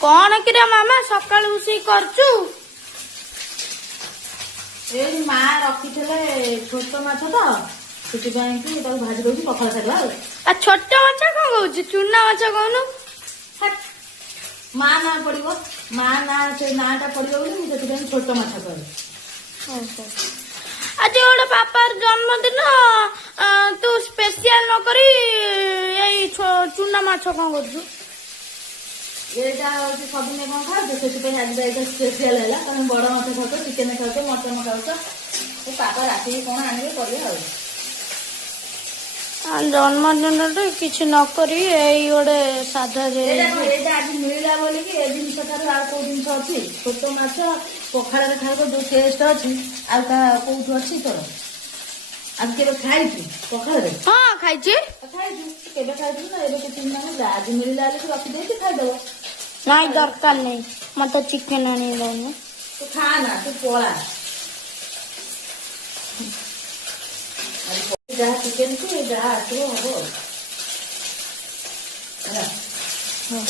कौन कि मामा सकाल उसी करचु ए माँ रखी छोट माछ तो से भाजी दौर पखाड़ साग छोट माछ कौन कौच चूना माछ कौन माँ ना पड़ो माँ ना से नाटा पड़ो बोली छोट माछ कह आज गोटे पापार जन्मदिन तू स्पेशल नक चूना माछ कौन कर एटा हूँ सब दिन कौन खाऊ से आज यहाँ स्पेशल है तुम बड़ माछ खाऊ चिकेन खाऊ मटन खाऊ पापा राति कौन आने करें जन्मदिन किसी नक गोटे साधा आज मिलला बोल कि जिन कौ जिन अच्छी छोट माछ पखाड़ खाइब जो टेस्ट अच्छी आउट अच्छी तोर आज के खाई पखाड़ हाँ खाई खाई ना ए तीन दिन आज मिलला बोले रखिदे खाईदेव ना दरकार नहीं मत चिकेन आनी दौन तू खा ना तू पला जहाँ चिकेन को जहाँ आसो हम